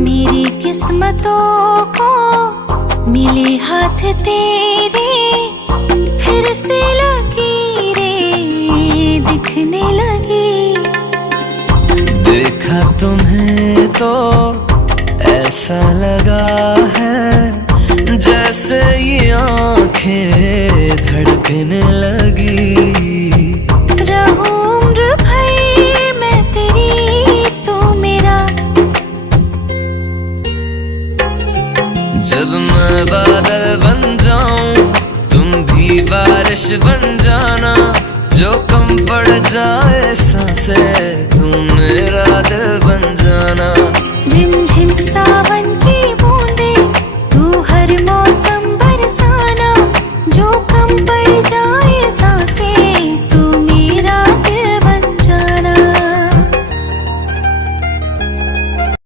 मेरी किस्मतों को मिले हाथ तेरे, फिर से लकीरें दिखने लगी। देखा तुम्हें तो ऐसा लगा है जैसे ये आंखें धड़कने लगी। रहूं उम्र भर मैं तेरी, तू मेरा। जब मैं बादल बन जाऊं तुम भी बारिश बन जाना, जो कम पड़ जाए सांसें तुम मेरा दिल बन जाना। रिमझिम सा